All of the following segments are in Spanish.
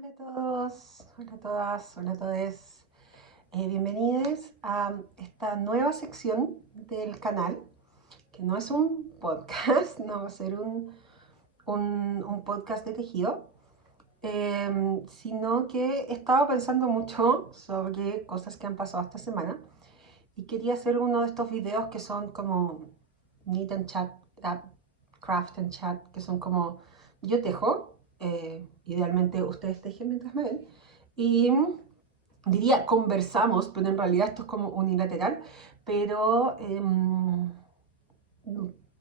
Hola a todos, hola a todas, hola a todos. Bienvenidos a esta nueva sección del canal, que no es un podcast, no va a ser un podcast de tejido, sino que he estado pensando mucho sobre cosas que han pasado esta semana y quería hacer uno de estos videos que son como Knit and Chat, Craft and Chat, que son como yo tejo, idealmente ustedes tejen mientras me ven, y diría conversamos, pero en realidad esto es como unilateral, pero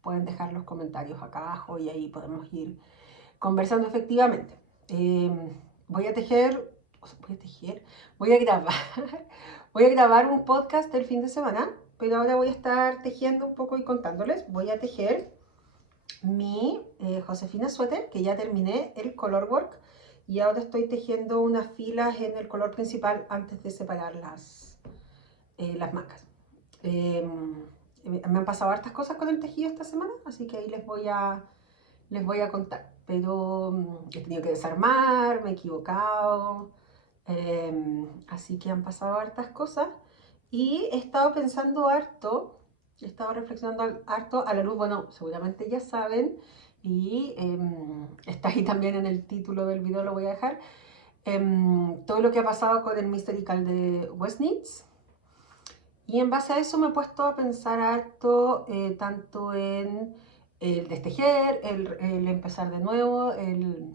pueden dejar los comentarios acá abajo y ahí podemos ir conversando efectivamente. Voy a tejer, voy a grabar, voy a grabar un podcast el fin de semana, pero ahora voy a estar tejiendo un poco y contándoles. Voy a tejer mi Josefina Suéter, que ya terminé el color work y ahora estoy tejiendo unas filas en el color principal antes de separar las mangas. Me han pasado hartas cosas con el tejido esta semana, así que ahí les voy a contar. Pero he tenido que desarmar, me he equivocado, así que han pasado hartas cosas y he estado pensando harto, he estado reflexionando harto a la luz, bueno, seguramente ya saben, y está ahí también en el título del video, lo voy a dejar, todo lo que ha pasado con el Mystery Call de West Knits. Y en base a eso me he puesto a pensar harto, tanto en el destejer, el empezar de nuevo, el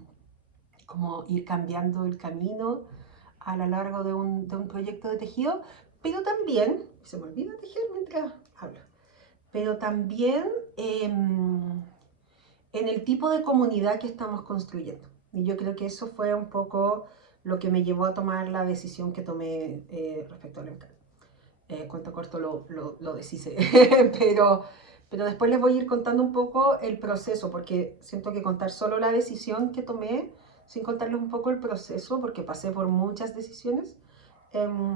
como ir cambiando el camino a lo largo de un proyecto de tejido, pero también, se me olvida tejer mientras hablo, pero también en el tipo de comunidad que estamos construyendo. Y yo creo que eso fue un poco lo que me llevó a tomar la decisión que tomé respecto al encargo. Cuento corto lo deshice, pero, pero después les voy a ir contando un poco el proceso, porque siento que contar solo la decisión que tomé, sin contarles un poco el proceso, porque pasé por muchas decisiones,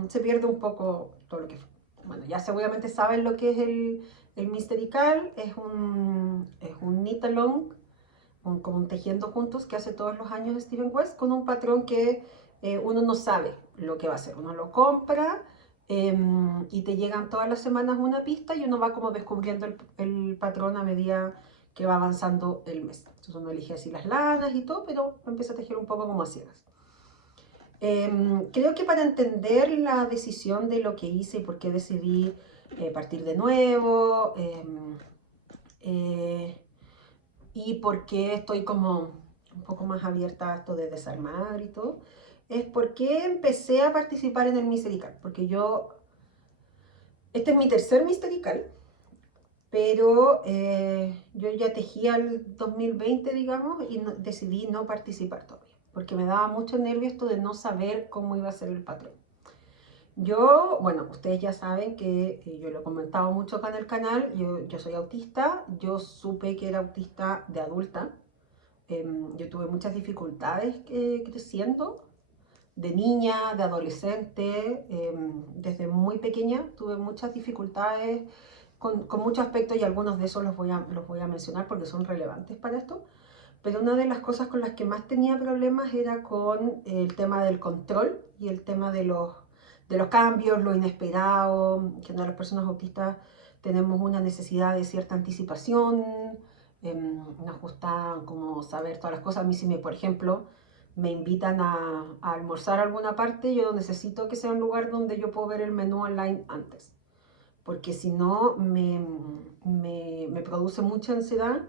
se pierde un poco todo lo que fue. Bueno, ya seguramente saben lo que es el Mystery Call, es un knit along, como un tejiendo juntos que hace todos los años Steven West, con un patrón que uno no sabe lo que va a hacer. Uno lo compra y te llegan todas las semanas una pista y uno va como descubriendo el patrón a medida que va avanzando el mes. Entonces uno elige así las lanas y todo, pero empieza a tejer un poco como a ciegas. Creo que para entender la decisión de lo que hice y por qué decidí partir de nuevo, y por qué estoy como un poco más abierta a esto de desarmar y todo, es porque empecé a participar en el Miserical, porque este es mi tercer Miserical, pero yo ya tejía el 2020, digamos, y decidí no participar todavía, porque me daba mucho nervio esto de no saber cómo iba a ser el patrón. Yo, bueno, ustedes ya saben que yo lo he comentado mucho acá en el canal, yo soy autista, yo supe que era autista de adulta, yo tuve muchas dificultades creciendo, de niña, de adolescente, desde muy pequeña tuve muchas dificultades con muchos aspectos y algunos de esos los voy a mencionar porque son relevantes para esto. Pero una de las cosas con las que más tenía problemas era con el tema del control y el tema de los cambios, lo inesperado, que las personas autistas tenemos una necesidad de cierta anticipación, nos gusta como saber todas las cosas. A mí si me, por ejemplo, me invitan a almorzar a alguna parte, yo necesito que sea un lugar donde yo puedo ver el menú online antes, porque si no me produce mucha ansiedad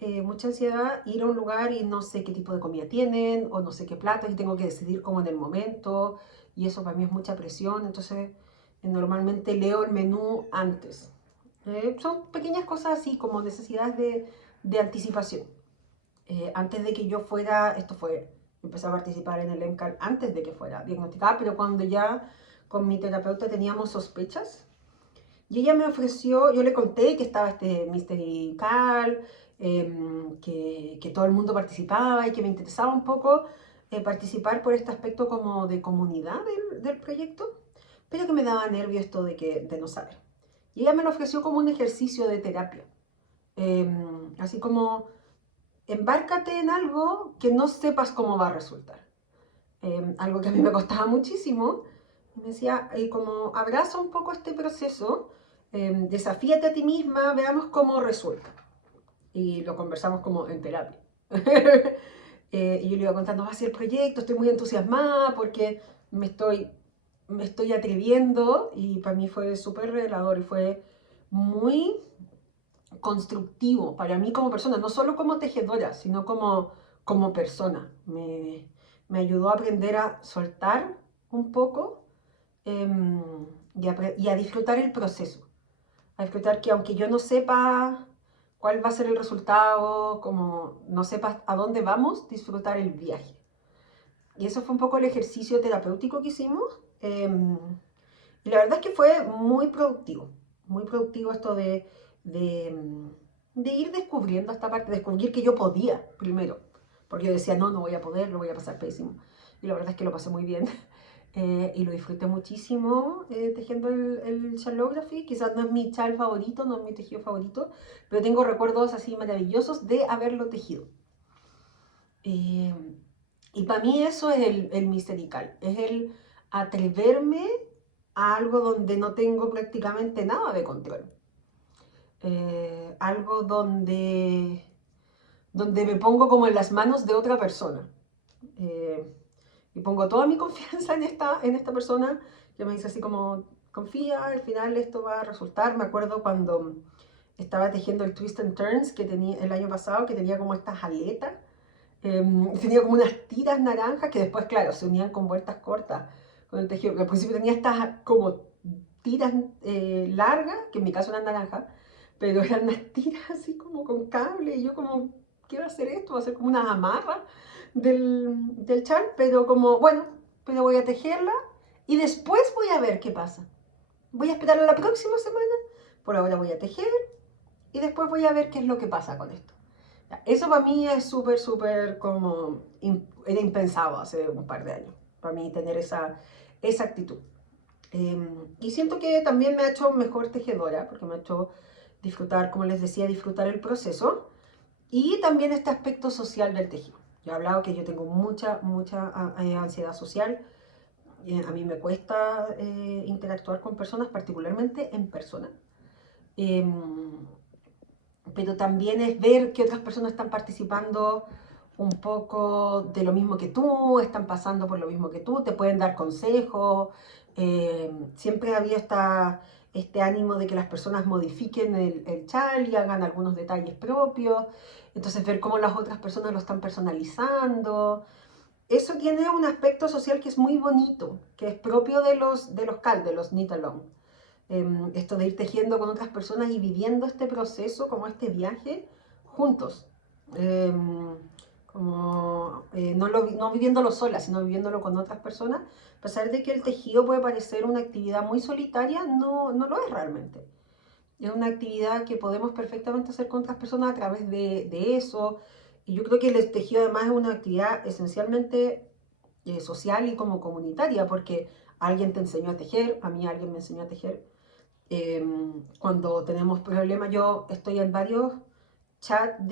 ir a un lugar y no sé qué tipo de comida tienen o no sé qué platos y tengo que decidir como en el momento y eso para mí es mucha presión, entonces normalmente leo el menú antes. Son pequeñas cosas así como necesidades de anticipación. Antes de que yo fuera, empecé a participar en el ENCAL antes de que fuera diagnosticada, pero cuando ya con mi terapeuta teníamos sospechas, y ella me ofreció, yo le conté que estaba este Mystery Call, que todo el mundo participaba y que me interesaba un poco participar por este aspecto como de comunidad del proyecto, pero que me daba nervio esto de no saber. Y ella me lo ofreció como un ejercicio de terapia, así como embárcate en algo que no sepas cómo va a resultar. algo que a mí me costaba muchísimo. Y me decía, como abraza un poco este proceso, desafíate a ti misma, veamos cómo resulta. Y lo conversamos como en terapia. Y yo le iba contando, va a ser el proyecto, estoy muy entusiasmada porque me estoy, me estoy atreviendo y para mí fue súper revelador y fue muy constructivo para mí como persona, no solo como tejedora, sino como persona. Me ayudó a aprender a soltar un poco y a disfrutar el proceso. A disfrutar que aunque yo no sepa cuál va a ser el resultado, como no sepa a dónde vamos, disfrutar el viaje. Y eso fue un poco el ejercicio terapéutico que hicimos. Y la verdad es que fue muy productivo esto de ir descubriendo esta parte, descubrir que yo podía primero, porque yo decía, no, no voy a poder, lo voy a pasar pésimo. Y la verdad es que lo pasé muy bien y lo disfruté muchísimo tejiendo el Chalography. Quizás no es mi chal favorito, no es mi tejido favorito, pero tengo recuerdos así maravillosos de haberlo tejido. Eh, y para mí eso es el miserical, es el atreverme a algo donde no tengo prácticamente nada de control. Algo donde me pongo como en las manos de otra persona. Eh, y pongo toda mi confianza en esta persona que me dice así como, confía, al final esto va a resultar. Me acuerdo cuando estaba tejiendo el Twist and Turns que tenía el año pasado, que tenía como estas aletas tenía como unas tiras naranjas que después, claro, se unían con vueltas cortas con el tejido. Al principio tenía estas como tiras largas, que en mi caso eran naranjas, pero eran unas tiras así como con cable. Y yo como, ¿qué va a hacer esto? Va a ser como unas amarras del chal, pero como, bueno, pero voy a tejerla y después voy a ver qué pasa. Voy a esperar a la próxima semana, por ahora voy a tejer y después voy a ver qué es lo que pasa con esto. Eso para mí es súper como, era impensado hace un par de años, para mí tener esa actitud. Y siento que también me ha hecho mejor tejedora, porque me ha hecho disfrutar, como les decía, disfrutar el proceso y también este aspecto social del tejido. Yo he hablado que yo tengo mucha ansiedad social. A mí me cuesta interactuar con personas, particularmente en persona. Em, pero también es ver que otras personas están participando un poco de lo mismo que tú, están pasando por lo mismo que tú, te pueden dar consejos. Siempre había este ánimo de que las personas modifiquen el chal y hagan algunos detalles propios. Entonces ver cómo las otras personas lo están personalizando. Eso tiene un aspecto social que es muy bonito, que es propio de los CAL, de los knit along. Esto de ir tejiendo con otras personas y viviendo este proceso, como este viaje, juntos. Em, no viviéndolo sola, sino viviéndolo con otras personas. A pesar de que el tejido puede parecer una actividad muy solitaria, no lo es realmente. Es una actividad que podemos perfectamente hacer con otras personas a través de eso. Y yo creo que el tejido además es una actividad esencialmente social y como comunitaria, porque alguien te enseñó a tejer, a mí alguien me enseñó a tejer. Cuando tenemos problemas, yo estoy en varios chats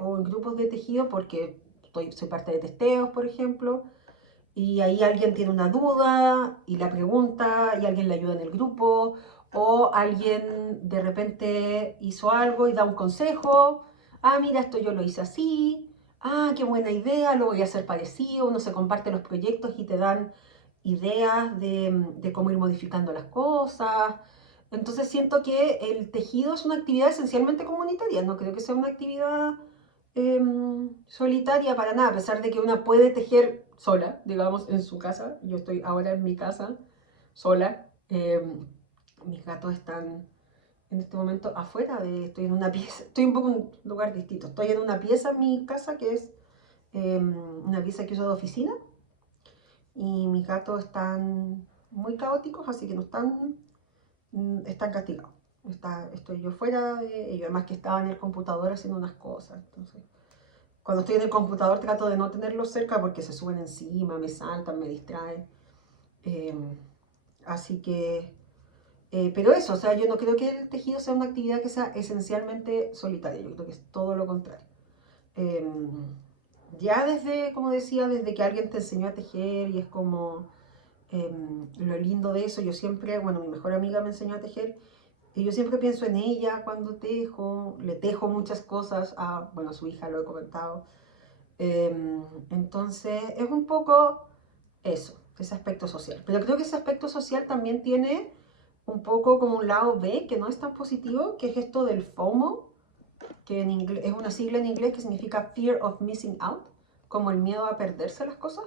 o en grupos de tejido porque soy parte de testeos, por ejemplo, y ahí alguien tiene una duda y la pregunta y alguien le ayuda en el grupo, o alguien de repente hizo algo y da un consejo, ah, mira, esto yo lo hice así, ah, qué buena idea, lo voy a hacer parecido, uno se comparte los proyectos y te dan ideas de cómo ir modificando las cosas. Entonces siento que el tejido es una actividad esencialmente comunitaria, no creo que sea una actividad solitaria para nada, a pesar de que una puede tejer sola, digamos, en su casa. Yo estoy ahora en mi casa sola. Mis gatos están en este momento afuera, estoy en una pieza, estoy un poco en un lugar distinto. Estoy en una pieza en mi casa que es una pieza que uso de oficina y mis gatos están muy caóticos, así que no están castigados. Estoy yo fuera de ellos, además que estaba en el computador haciendo unas cosas. Entonces, cuando estoy en el computador trato de no tenerlos cerca porque se suben encima, me saltan, me distraen. Eh, así que, pero eso, o sea, yo no creo que el tejido sea una actividad que sea esencialmente solitaria, yo creo que es todo lo contrario. Eh, ya desde, como decía, desde que alguien te enseñó a tejer y es como lo lindo de eso, yo siempre, bueno, mi mejor amiga me enseñó a tejer y yo siempre pienso en ella cuando tejo, le tejo muchas cosas a, bueno, a su hija, lo he comentado. Entonces, es un poco eso, ese aspecto social. Pero creo que ese aspecto social también tiene un poco como un lado B, que no es tan positivo, que es esto del FOMO, que en inglés, es una sigla en inglés que significa Fear of Missing Out, como el miedo a perderse las cosas.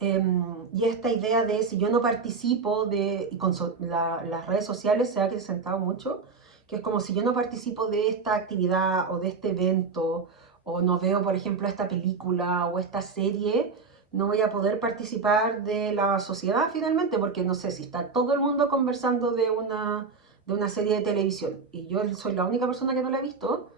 Y esta idea de si yo no participo de, y con las redes sociales se ha acrecentado mucho, que es como si yo no participo de esta actividad o de este evento, o no veo, por ejemplo, esta película o esta serie, no voy a poder participar de la sociedad finalmente, porque no sé si está todo el mundo conversando de una serie de televisión y yo soy la única persona que no la he visto,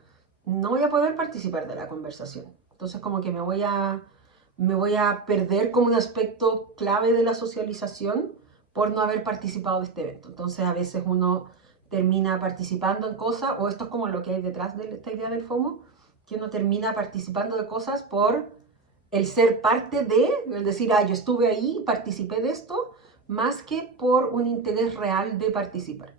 no voy a poder participar de la conversación. Entonces como que me voy a perder como un aspecto clave de la socialización por no haber participado de este evento. Entonces a veces uno termina participando en cosas, o esto es como lo que hay detrás de esta idea del FOMO, que uno termina participando de cosas por el ser parte de, el decir, ah, yo estuve ahí y participé de esto, más que por un interés real de participar.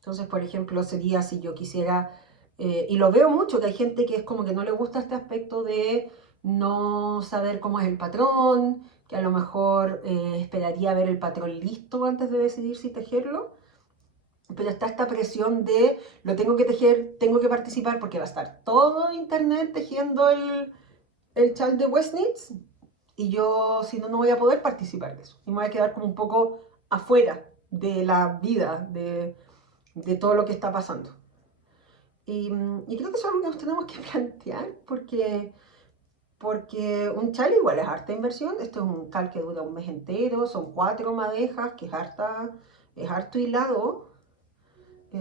Entonces, por ejemplo, sería si yo quisiera, y lo veo mucho, que hay gente que es como que no le gusta este aspecto de no saber cómo es el patrón, que a lo mejor esperaría ver el patrón listo antes de decidir si tejerlo, pero está esta presión de lo tengo que tejer, tengo que participar porque va a estar todo internet tejiendo el chal de Westnitz y yo si no, no voy a poder participar de eso. Y me voy a quedar como un poco afuera de la vida, de todo lo que está pasando. Y creo que eso es algo que nos tenemos que plantear porque un chal igual es harta inversión. Este es un chal que dura un mes entero, son 4 madejas, que es harto hilado.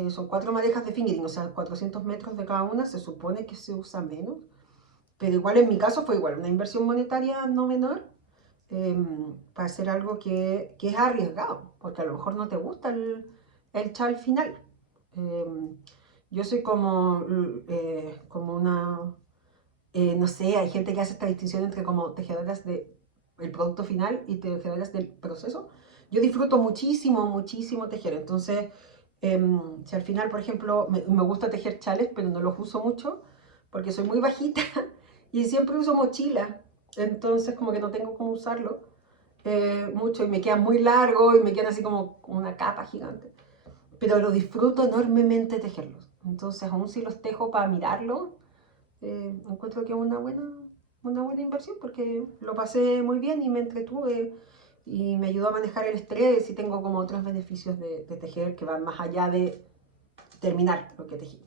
Son 4 madejas de fingering, o sea, 400 metros de cada una, se supone que se usa menos. Pero igual en mi caso fue igual, una inversión monetaria no menor para hacer algo que es arriesgado, porque a lo mejor no te gusta el chal final. Eh, yo soy como una, no sé, hay gente que hace esta distinción entre como tejedoras del producto final y tejedoras del proceso. Yo disfruto muchísimo, muchísimo tejer, entonces si al final, por ejemplo, me gusta tejer chales, pero no los uso mucho porque soy muy bajita y siempre uso mochila, entonces como que no tengo cómo usarlo mucho y me quedan muy largo y me quedan así como una capa gigante. Pero lo disfruto enormemente tejerlos. Entonces, aún si los tejo para mirarlo, encuentro que es una buena inversión porque lo pasé muy bien y me entretuve y me ayudó a manejar el estrés y tengo como otros beneficios de tejer que van más allá de terminar lo que tejí.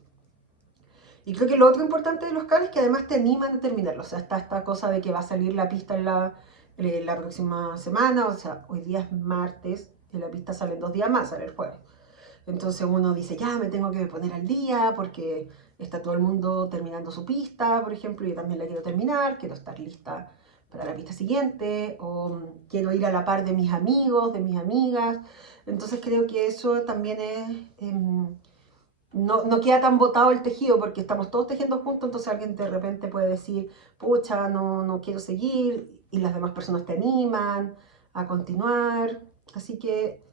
Y creo que lo otro importante de los CAL es que además te animan a terminarlo. O sea, está esta cosa de que va a salir la pista en la próxima semana. O sea, hoy día es martes y la pista sale en 2 días más, sale el jueves. Entonces uno dice, ya me tengo que poner al día porque está todo el mundo terminando su pista, por ejemplo, y yo también la quiero terminar, quiero estar lista para la pista siguiente, o quiero ir a la par de mis amigos, de mis amigas. Entonces creo que eso también es... no queda tan botado el tejido porque estamos todos tejiendo juntos, entonces alguien de repente puede decir, pucha, no quiero seguir, y las demás personas te animan a continuar. Así que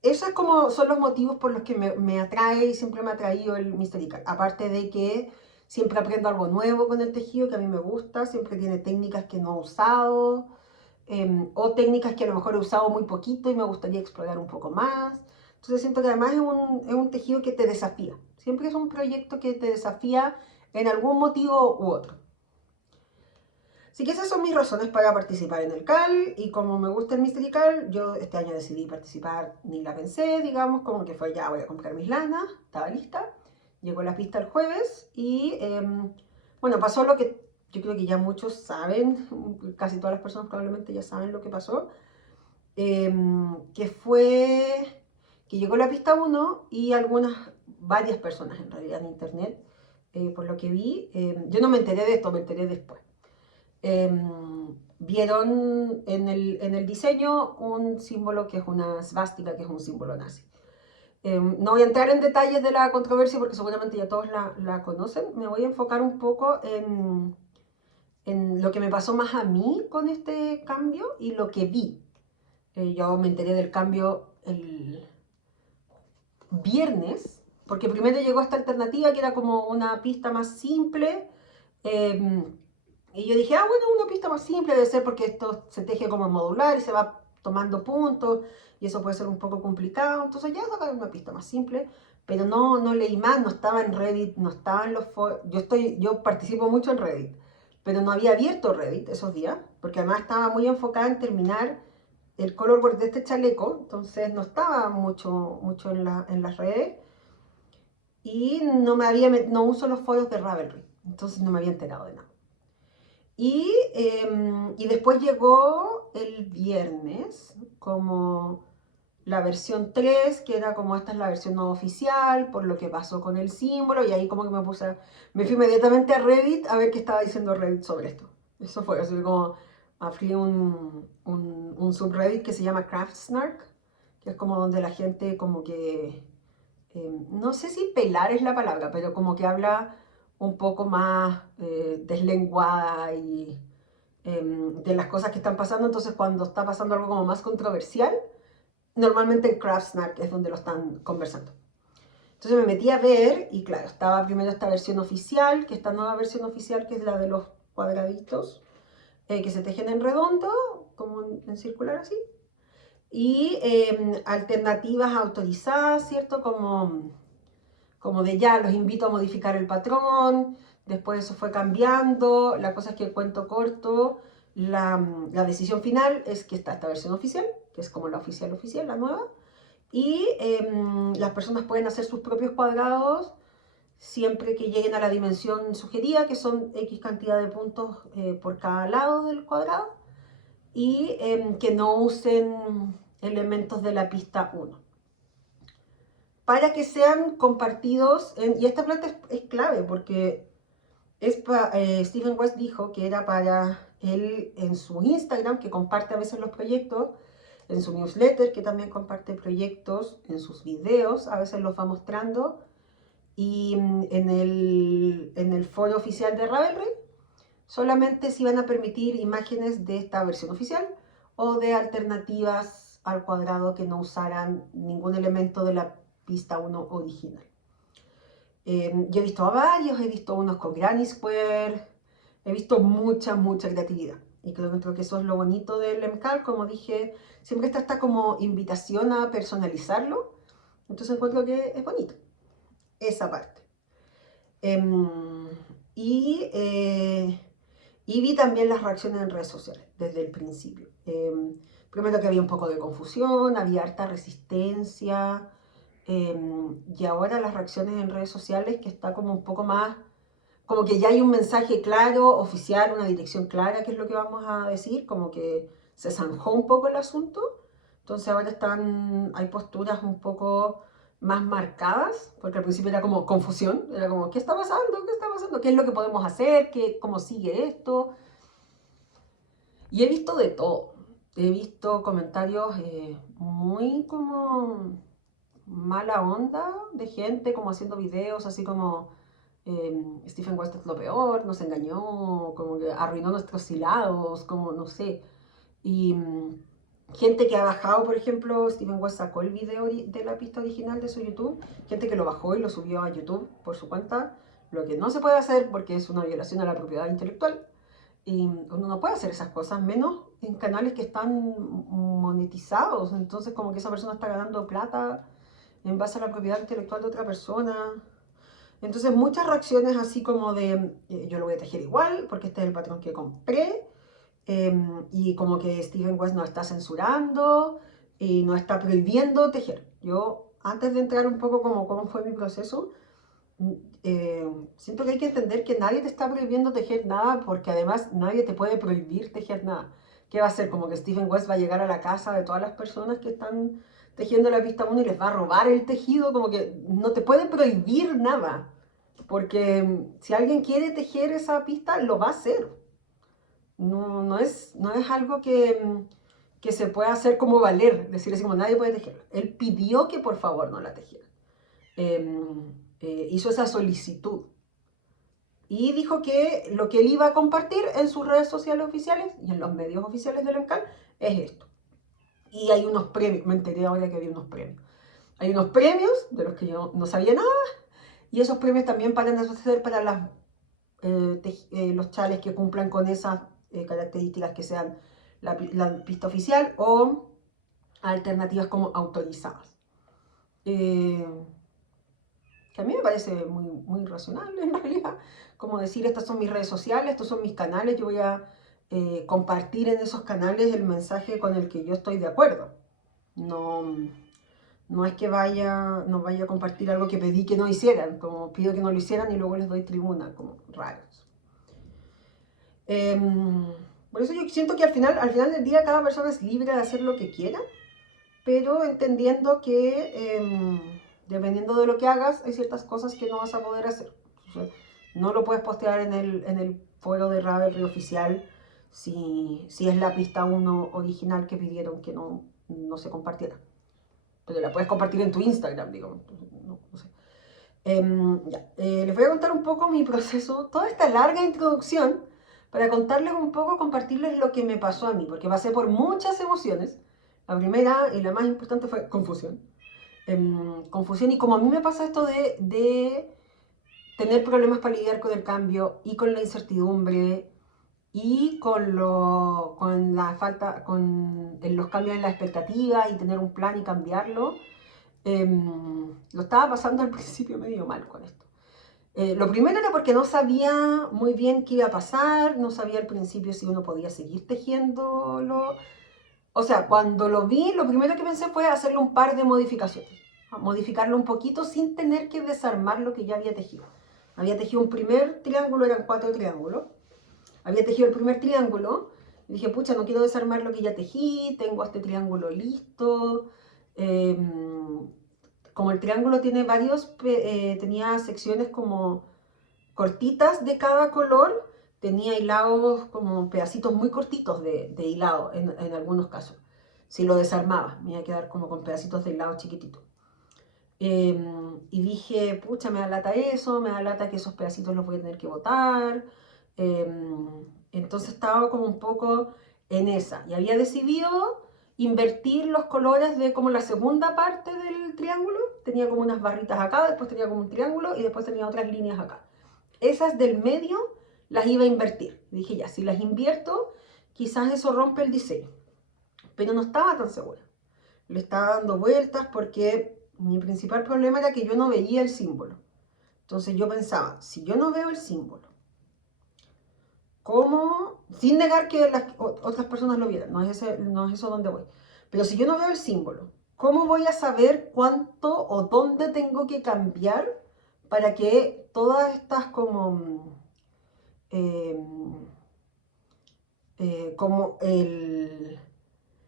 esos es como son los motivos por los que me atrae y siempre me ha atraído el Mysterical. Aparte de que siempre aprendo algo nuevo con el tejido que a mí me gusta, siempre tiene técnicas que no he usado, o técnicas que a lo mejor he usado muy poquito y me gustaría explorar un poco más. Entonces siento que además es un tejido que te desafía. Siempre es un proyecto que te desafía en algún motivo u otro. Así que esas son mis razones para participar en el CAL y como me gusta el Mystery CAL, yo este año decidí participar, ni la pensé, digamos, como que fue ya voy a comprar mis lanas, estaba lista, llegó la pista el jueves y bueno, pasó lo que yo creo que ya muchos saben, casi todas las personas probablemente ya saben lo que pasó, que fue que llegó la pista 1 y varias personas en realidad en internet, por lo que vi, yo no me enteré de esto, me enteré después vieron en el diseño un símbolo que es una svástica, que es un símbolo nazi. No voy a entrar en detalles de la controversia porque seguramente ya todos la conocen. Me voy a enfocar un poco en lo que me pasó más a mí con este cambio y lo que vi. Yo me enteré del cambio el viernes, porque primero llegó esta alternativa que era como una pista más simple. eh, y yo dije, ah, bueno, una pista más simple debe ser porque esto se teje como modular y se va tomando puntos y eso puede ser un poco complicado. Entonces ya sacaron una pista más simple, pero no leí más, no estaba en Reddit, no estaba en los foros. Yo participo mucho en Reddit, pero no había abierto Reddit esos días, porque además estaba muy enfocada en terminar el color board de este chaleco, entonces no estaba mucho en las redes y no uso los foros de Ravelry, entonces no me había enterado de nada. Y después llegó el viernes como la versión 3, que era como esta es la versión no oficial, por lo que pasó con el símbolo, y ahí como que me fui inmediatamente a Reddit a ver qué estaba diciendo Reddit sobre esto. Eso fue, así como abrí un subreddit que se llama Craftsnark, que es como donde la gente como que, no sé si pelar es la palabra, pero como que habla un poco más deslenguada y de las cosas que están pasando. Entonces cuando está pasando algo como más controversial, normalmente en Craftsnark es donde lo están conversando. Entonces me metí a ver y claro, estaba primero esta versión oficial, que esta nueva versión oficial que es la de los cuadraditos que se tejen en redondo, como en circular así, y alternativas autorizadas, ¿cierto? Como de ya, los invito a modificar el patrón, después eso fue cambiando, la cosa es que el cuento corto, la decisión final es que está esta versión oficial, que es como la oficial, la nueva, y las personas pueden hacer sus propios cuadrados siempre que lleguen a la dimensión sugerida, que son X cantidad de puntos por cada lado del cuadrado, y que no usen elementos de la pista 1 para que sean compartidos. Y esta planta es clave porque Stephen West dijo que era para él en su Instagram, que comparte a veces los proyectos, en su newsletter, que también comparte proyectos, en sus videos, a veces los va mostrando, y en el foro oficial de Ravelry, solamente se iban a permitir imágenes de esta versión oficial o de alternativas al cuadrado que no usaran ningún elemento de la pista 1 original. Yo he visto a varios, he visto unos con Granny Square, he visto mucha creatividad. Y creo que eso es lo bonito del MCAL, como dije, siempre está esta como invitación a personalizarlo. Entonces encuentro que es bonito esa parte. Em, y, eh, y vi también las reacciones en redes sociales desde el principio. Primero que había un poco de confusión, había harta resistencia. Y ahora las reacciones en redes sociales que está como un poco más, como que ya hay un mensaje claro, oficial, una dirección clara, que es lo que vamos a decir, como que se zanjó un poco el asunto. Entonces ahora hay posturas un poco más marcadas, porque al principio era como confusión, era como, ¿qué está pasando? ¿Qué está pasando? ¿Qué es lo que podemos hacer? ¿Cómo sigue esto? Y he visto de todo. He visto comentarios muy como mala onda de gente como haciendo videos así como Stephen West es lo peor, nos engañó, como que arruinó nuestros hilados, como no sé. Y gente que ha bajado, por ejemplo, Stephen West sacó el video de la pista original de su YouTube, gente que lo bajó y lo subió a YouTube por su cuenta, lo que no se puede hacer porque es una violación a la propiedad intelectual. Y uno no puede hacer esas cosas, menos en canales que están monetizados. Entonces como que esa persona está ganando plata en base a la propiedad intelectual de otra persona. Entonces muchas reacciones así como de yo lo voy a tejer igual porque este es el patrón que compré, y como que Stephen West no está censurando y no está prohibiendo tejer. Yo antes de entrar un poco como cómo fue mi proceso, siento que hay que entender que nadie te está prohibiendo tejer nada porque además nadie te puede prohibir tejer nada. ¿Qué va a hacer? Como que Stephen West va a llegar a la casa de todas las personas que están tejiendo la pista 1 y les va a robar el tejido, como que no te puede prohibir nada. Porque si alguien quiere tejer esa pista, lo va a hacer. No es algo que se pueda hacer como valer, decir así como nadie puede tejerla. Él pidió que por favor no la tejiera. Hizo esa solicitud. Y dijo que lo que él iba a compartir en sus redes sociales oficiales y en los medios oficiales del EMCAL es esto. Y hay unos premios, me enteré ahora que había unos premios. Hay unos premios de los que yo no sabía nada, y esos premios también van a ser para los chales que cumplan con esas características, que sean la pista oficial o alternativas como autorizadas. Que a mí me parece muy razonable en realidad, como decir, estas son mis redes sociales, estos son mis canales, yo voy a compartir en esos canales el mensaje con el que yo estoy de acuerdo. No, no es que no vaya a compartir algo que pedí que no hicieran, como pido que no lo hicieran y luego les doy tribuna, como raros. Por eso yo siento que al final del día cada persona es libre de hacer lo que quiera, pero entendiendo que dependiendo de lo que hagas, hay ciertas cosas que no vas a poder hacer. Entonces, no lo puedes postear en el foro de Ravelry oficial si es la pista 1 original que pidieron que no se compartiera. Pero la puedes compartir en tu Instagram, digo. No sé. Les voy a contar un poco mi proceso, toda esta larga introducción, para contarles un poco, compartirles lo que me pasó a mí, porque pasé por muchas emociones. La primera y la más importante fue confusión. Confusión, y como a mí me pasa esto de tener problemas para lidiar con el cambio y con la incertidumbre y con la falta, con los cambios en las expectativas y tener un plan y cambiarlo, lo estaba pasando al principio medio mal con esto. Lo primero era porque no sabía muy bien qué iba a pasar, no sabía al principio si uno podía seguir tejiéndolo. O sea, cuando lo vi, lo primero que pensé fue hacerle un par de modificaciones. Modificarlo un poquito sin tener que desarmar lo que ya había tejido. Había tejido un primer triángulo, eran 4 triángulos. Había tejido el primer triángulo y dije, pucha, no quiero desarmar lo que ya tejí, tengo este triángulo listo. Como el triángulo tiene tenía secciones como cortitas de cada color, tenía hilados como pedacitos muy cortitos de hilado en algunos casos. Si lo desarmaba, me iba a quedar como con pedacitos de hilado chiquititos. Y dije, pucha, me da lata eso, me da lata que esos pedacitos los voy a tener que botar. Entonces estaba como un poco en esa. Y había decidido invertir los colores de como la segunda parte del triángulo. Tenía como unas barritas acá, después tenía como un triángulo y después tenía otras líneas acá. Esas del medio las iba a invertir. Dije, ya, si las invierto, quizás eso rompe el diseño. Pero no estaba tan segura. Le estaba dando vueltas porque mi principal problema era que yo no veía el símbolo. Entonces yo pensaba, si yo no veo el símbolo, ¿cómo? Sin negar que las otras personas lo vieran, no es eso donde voy. Pero si yo no veo el símbolo, ¿cómo voy a saber cuánto o dónde tengo que cambiar para que todas estas eh,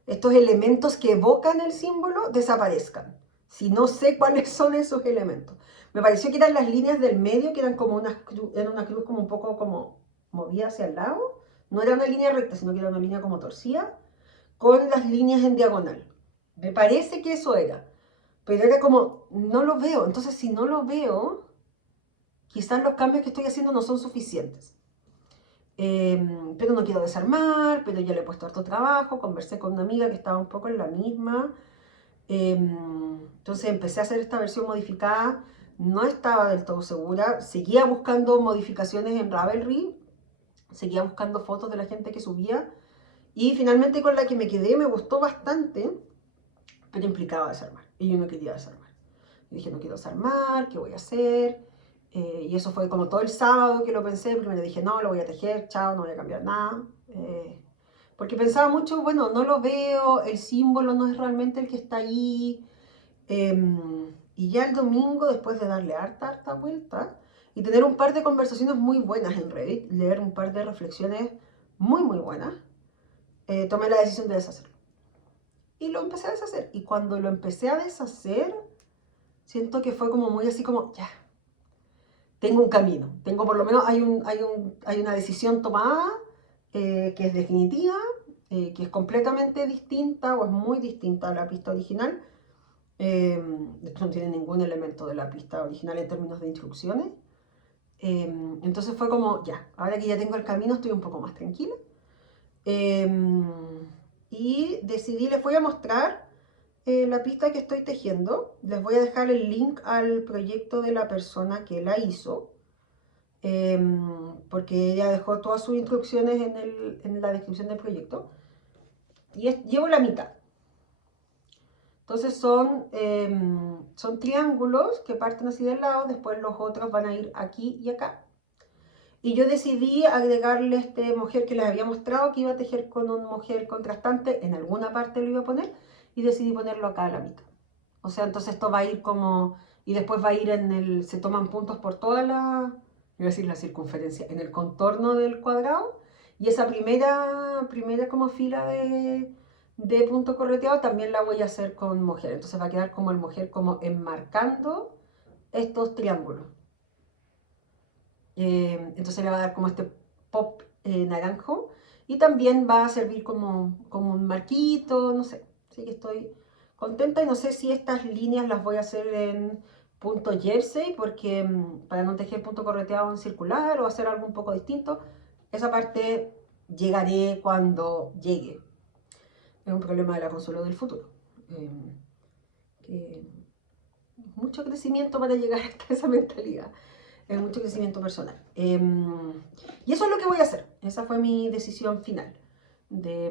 estos elementos que evocan el símbolo desaparezcan? Si no sé cuáles son esos elementos. Me pareció que eran las líneas del medio, que eran como era una cruz como un poco como movida hacia el lado. No era una línea recta, sino que era una línea como torcida, con las líneas en diagonal. Me parece que eso era. Pero era como, no lo veo. Entonces, si no lo veo, quizás los cambios que estoy haciendo no son suficientes. Pero no quiero desarmar, pero ya le he puesto harto trabajo. Conversé con una amiga que estaba un poco en la misma. Entonces empecé a hacer esta versión modificada. No estaba del todo segura. Seguía buscando modificaciones en Ravelry. Seguía buscando fotos de la gente que subía. Y finalmente con la que me quedé me gustó bastante, pero implicaba desarmar. Y yo no quería desarmar. Y dije, no quiero desarmar, ¿qué voy a hacer? Y eso fue como todo el sábado que lo pensé. Primero dije, no, lo voy a tejer, chao, no voy a cambiar nada. Porque pensaba mucho, bueno, no lo veo, el símbolo no es realmente el que está ahí. Y ya el domingo, después de darle harta vuelta y tener un par de conversaciones muy buenas en Reddit, leer un par de reflexiones muy buenas, tomé la decisión de deshacerlo. Y lo empecé a deshacer. Y cuando lo empecé a deshacer, siento que fue como muy así como, ya, tengo un camino. Tengo por lo menos, hay una decisión tomada que es definitiva, que es completamente distinta o es muy distinta a la pista original. De hecho, no tiene ningún elemento de la pista original en términos de instrucciones. Entonces fue como, ya, ahora que ya tengo el camino estoy un poco más tranquila. Y decidí, les voy a mostrar la pista que estoy tejiendo. Les voy a dejar el link al proyecto de la persona que la hizo, porque ella dejó todas sus instrucciones en la descripción del proyecto. Y llevo la mitad. Entonces son triángulos que parten así del lado, después los otros van a ir aquí y acá. Y yo decidí agregarle este mohair que les había mostrado, que iba a tejer con un mohair contrastante, en alguna parte lo iba a poner, y decidí ponerlo acá a la mitad. O sea, entonces esto va a ir como, y después va a ir se toman puntos por toda iba a decir la circunferencia, en el contorno del cuadrado, y esa primera como fila de punto correteado también la voy a hacer con mohair. Entonces va a quedar como el mohair como enmarcando estos triángulos. Entonces le va a dar como este pop naranjo y también va a servir como un marquito, no sé. Así que estoy contenta y no sé si estas líneas las voy a hacer en punto jersey porque para no tejer punto correteado en circular o hacer algo un poco distinto. Esa parte llegaré cuando llegue. Es un problema de la consola del futuro. Que mucho crecimiento para llegar hasta esa mentalidad. Mucho crecimiento personal. Y eso es lo que voy a hacer. Esa fue mi decisión final. De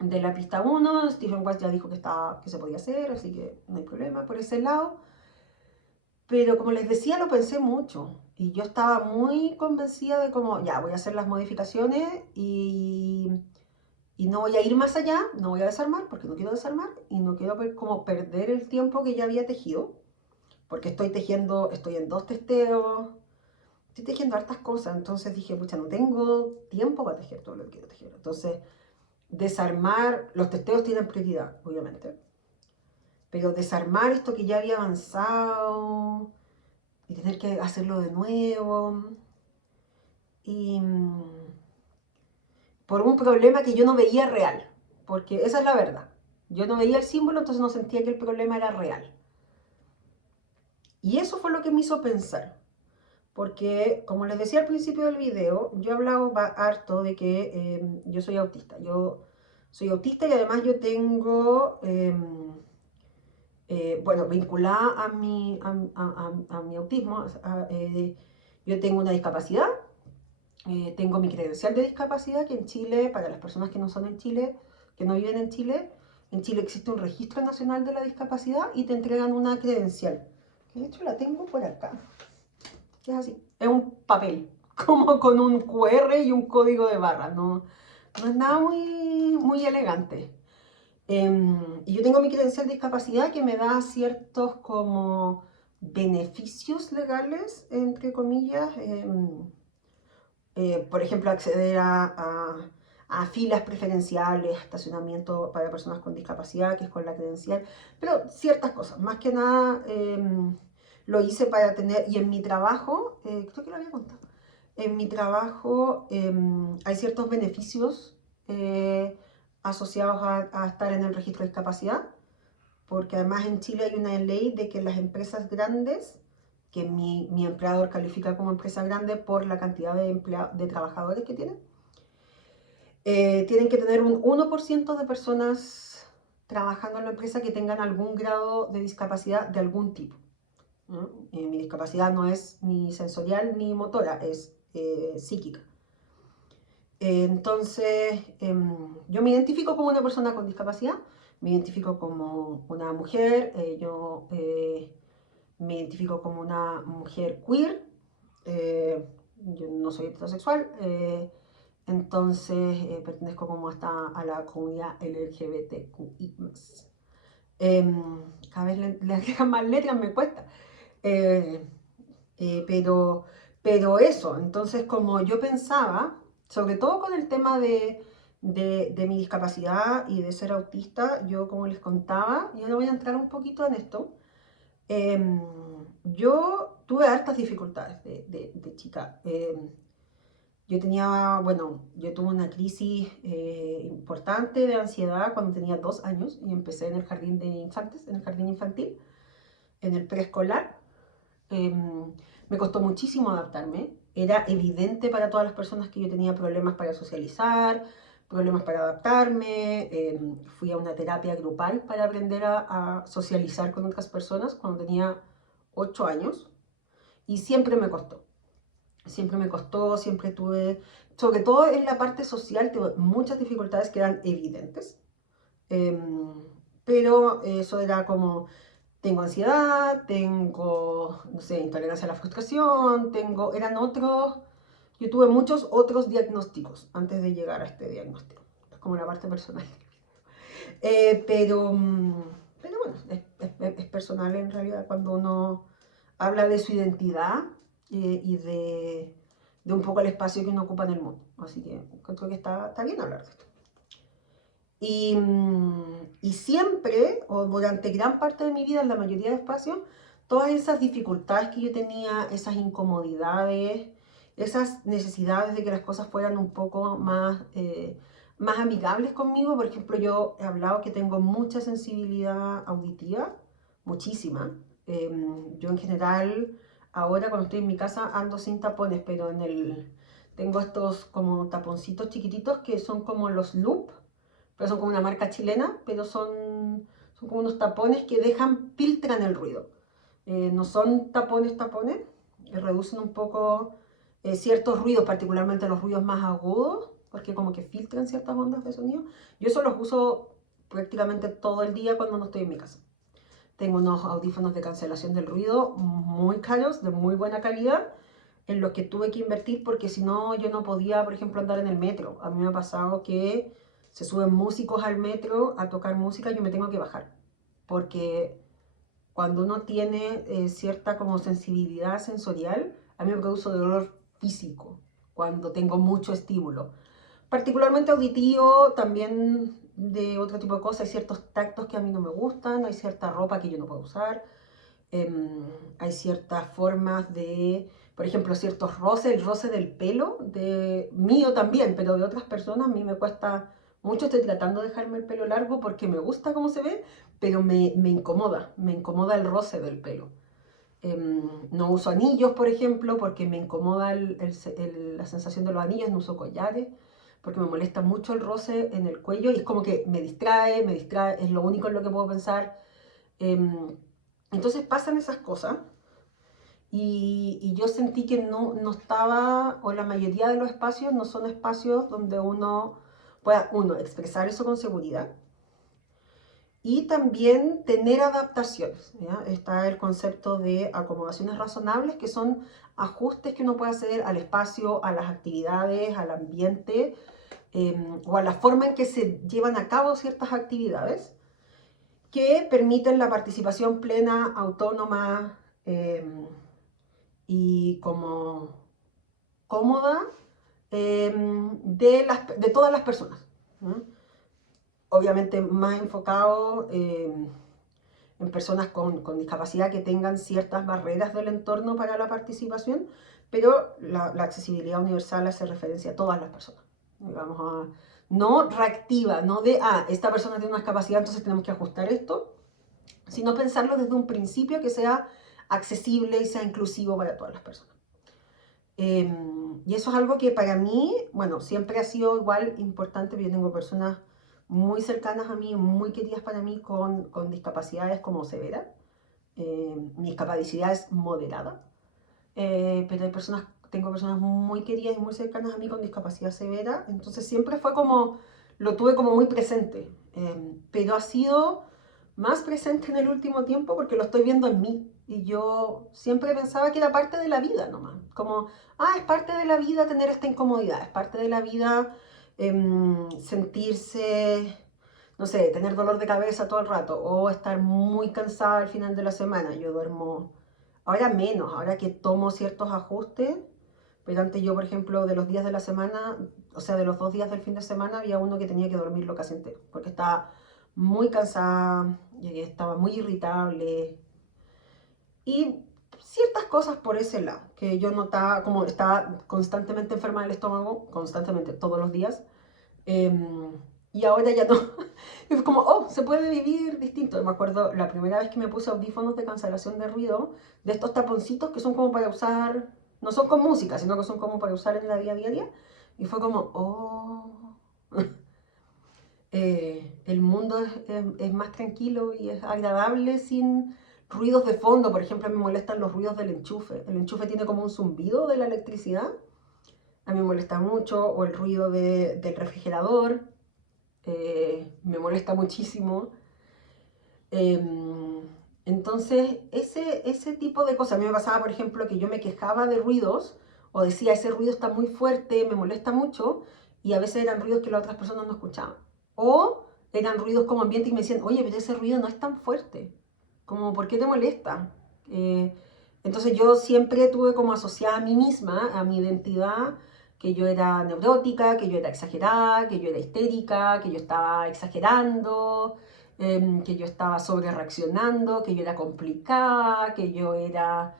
la pista 1, Stephen West ya dijo que se podía hacer, así que no hay problema por ese lado. Pero como les decía, lo pensé mucho. Y yo estaba muy convencida de como, ya, voy a hacer las modificaciones y no voy a ir más allá, no voy a desarmar, porque no quiero desarmar y no quiero como perder el tiempo que ya había tejido, porque estoy en 2 testeos, estoy tejiendo hartas cosas, entonces dije, pucha, no tengo tiempo para tejer todo lo que quiero tejer. Entonces, desarmar, los testeos tienen prioridad, obviamente, pero desarmar esto que ya había avanzado y tener que hacerlo de nuevo, y por un problema que yo no veía real, porque esa es la verdad. Yo no veía el símbolo, entonces no sentía que el problema era real. Y eso fue lo que me hizo pensar. Porque, como les decía al principio del video, yo he hablado harto de que yo soy autista. Yo soy autista y además yo tengo, bueno, vinculada a mi autismo, yo tengo una discapacidad, tengo mi credencial de discapacidad, que en Chile, para las personas que no son en Chile, que no viven en Chile existe un registro nacional de la discapacidad y te entregan una credencial. Que de hecho la tengo por acá. Es así, es un papel, como con un QR y un código de barra, no, no es nada muy elegante. Y yo tengo mi credencial de discapacidad que me da ciertos como beneficios legales, entre comillas, por ejemplo, acceder a filas preferenciales, estacionamiento para personas con discapacidad, que es con la credencial, pero ciertas cosas, más que nada lo hice para tener, y en mi trabajo, creo que lo había contado, en mi trabajo hay ciertos beneficios asociados a estar en el registro de discapacidad, porque además en Chile hay una ley de que las empresas grandes, que mi empleador califica como empresa grande por la cantidad de trabajadores que tienen que tener un 1% de personas trabajando en la empresa que tengan algún grado de discapacidad de algún tipo, ¿no? Mi discapacidad no es ni sensorial ni motora, es psíquica. Entonces, yo me identifico como una persona con discapacidad, me identifico como una mujer, me identifico como una mujer queer, yo no soy heterosexual, entonces pertenezco como hasta a la comunidad LGBTQI+. Cada vez le agregan más letras, me cuesta. Eh, pero, pero eso, entonces como yo pensaba, sobre todo con el tema de mi discapacidad y de ser autista, yo como les contaba, y ahora voy a entrar un poquito en esto, yo tuve hartas dificultades de chica. Yo tuve una crisis importante de ansiedad cuando tenía 2 años y empecé en el jardín de infantes, en el jardín infantil, en el preescolar. Me costó muchísimo adaptarme. Era evidente para todas las personas que yo tenía problemas para socializar, problemas para adaptarme. Fui a una terapia grupal para aprender a socializar con otras personas cuando tenía 8 años y siempre me costó, siempre tuve, sobre todo en la parte social, tuve muchas dificultades que eran evidentes. Pero eso era como, tengo ansiedad, tengo, no sé, intolerancia a la frustración, eran otros, yo tuve muchos otros diagnósticos antes de llegar a este diagnóstico. Es como la parte personal. Eh, pero, mm, pero bueno, es personal en realidad cuando uno habla de su identidad y de un poco el espacio que uno ocupa en el mundo. Así que creo que está bien hablar de esto. Y siempre, o durante gran parte de mi vida, en la mayoría de espacios, todas esas dificultades que yo tenía, esas incomodidades, esas necesidades de que las cosas fueran un poco más amigables conmigo. Por ejemplo, yo he hablado que tengo mucha sensibilidad auditiva, muchísima. Yo en general, ahora cuando estoy en mi casa ando sin tapones, pero tengo estos como taponcitos chiquititos que son como los loop, pero son como una marca chilena, pero son como unos tapones que filtran el ruido. No son tapones, reducen un poco ciertos ruidos, particularmente los ruidos más agudos, porque como que filtran ciertas ondas de sonido. Yo eso los uso prácticamente todo el día cuando no estoy en mi casa. Tengo unos audífonos de cancelación del ruido muy caros, de muy buena calidad, en los que tuve que invertir porque si no yo no podía, por ejemplo, andar en el metro. A mí me ha pasado que se suben músicos al metro a tocar música y yo me tengo que bajar. Porque cuando uno tiene cierta como sensibilidad sensorial, a mí me produce dolor físico cuando tengo mucho estímulo. Particularmente auditivo, también de otro tipo de cosas. Hay ciertos tactos que a mí no me gustan, hay cierta ropa que yo no puedo usar, hay ciertas formas de, por ejemplo, ciertos roces, el roce del pelo, mío también, pero de otras personas, a mí me cuesta mucho. Estoy tratando de dejarme el pelo largo porque me gusta cómo se ve, pero me incomoda el roce del pelo. No uso anillos, por ejemplo, porque me incomoda la sensación de los anillos, no uso collares, porque me molesta mucho el roce en el cuello y es como que me distrae, es lo único en lo que puedo pensar. Em, entonces pasan esas cosas y yo sentí que no estaba, o la mayoría de los espacios no son espacios donde uno pueda, expresar eso con seguridad y también tener adaptaciones. ¿Ya? Está el concepto de acomodaciones razonables, que son ajustes que uno puede hacer al espacio, a las actividades, al ambiente o a la forma en que se llevan a cabo ciertas actividades que permiten la participación plena, autónoma y como cómoda de todas las personas. ¿No? Obviamente más enfocado en personas con discapacidad que tengan ciertas barreras del entorno para la participación, pero la accesibilidad universal hace referencia a todas las personas. Digamos, no reactiva, no de, esta persona tiene una discapacidad, entonces tenemos que ajustar esto, sino pensarlo desde un principio que sea accesible y sea inclusivo para todas las personas. Y eso es algo que para mí, bueno, siempre ha sido igual importante, porque yo tengo personas muy cercanas a mí, muy queridas para mí, con discapacidades como severas. Mi discapacidad es moderada, pero tengo personas muy queridas y muy cercanas a mí con discapacidad severa, entonces siempre fue como, lo tuve como muy presente, pero ha sido más presente en el último tiempo porque lo estoy viendo en mí. Y yo siempre pensaba que era parte de la vida nomás. Como, es parte de la vida tener esta incomodidad, es parte de la vida sentirse, no sé, tener dolor de cabeza todo el rato o estar muy cansada al final de la semana. Yo duermo, ahora menos, ahora que tomo ciertos ajustes, pero antes yo, por ejemplo, de los días de la semana, o sea, de los 2 días del fin de semana, había uno que tenía que dormirlo casi entero, porque estaba muy cansada, estaba muy irritable y ciertas cosas por ese lado, que yo notaba como estaba constantemente enferma del estómago, constantemente, todos los días, y ahora ya no, Y fue como, oh, se puede vivir distinto. Me acuerdo la primera vez que me puse audífonos de cancelación de ruido, de estos taponcitos que son como para usar, no son con música, sino que son como para usar en la vida diaria. Y fue como, oh, el mundo es más tranquilo y es agradable sin ruidos de fondo. Por ejemplo, a mí me molestan los ruidos del enchufe. El enchufe tiene como un zumbido de la electricidad. A mí me molesta mucho. O el ruido del refrigerador. Me molesta muchísimo. Entonces, ese tipo de cosas. A mí me pasaba, por ejemplo, que yo me quejaba de ruidos o decía, ese ruido está muy fuerte, me molesta mucho, y a veces eran ruidos que las otras personas no escuchaban. O eran ruidos como ambiente y me decían, oye, pero ese ruido no es tan fuerte. Como, ¿por qué te molesta? Eh, entonces yo siempre tuve como asociada a mí misma, a mi identidad, que yo era neurótica, que yo era exagerada, que yo era histérica, que yo estaba exagerando, que yo estaba sobre reaccionando, que yo era complicada, que yo era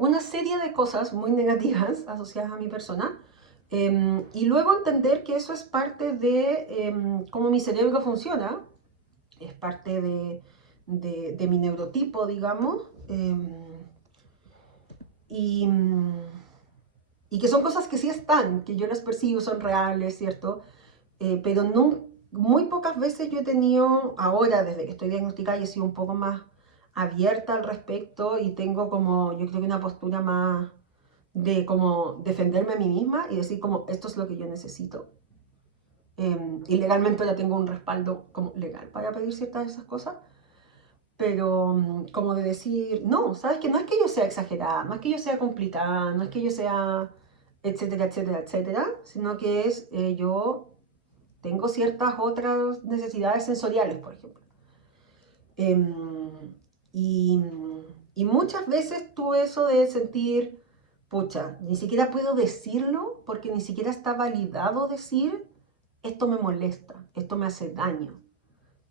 una serie de cosas muy negativas asociadas a mi persona. Y luego entender que eso es parte de cómo mi cerebro funciona, es parte de mi neurotipo, digamos, y, y que son cosas que sí están, que yo las percibo, son reales, ¿cierto? Pero no, muy pocas veces yo he tenido, ahora desde que estoy diagnosticada, y he sido un poco más abierta al respecto y tengo como, yo creo que una postura más de como defenderme a mí misma y decir como esto es lo que yo necesito. Y legalmente ya tengo un respaldo como legal para pedir ciertas de esas cosas, pero como de decir, no, sabes que no es que yo sea exagerada, no es que yo sea complicada, no es que yo sea etcétera, etcétera, etcétera, sino que es yo tengo ciertas otras necesidades sensoriales, por ejemplo. Em, y, y muchas veces tuve eso de sentir, pucha, ni siquiera puedo decirlo porque ni siquiera está validado decir, esto me molesta, esto me hace daño,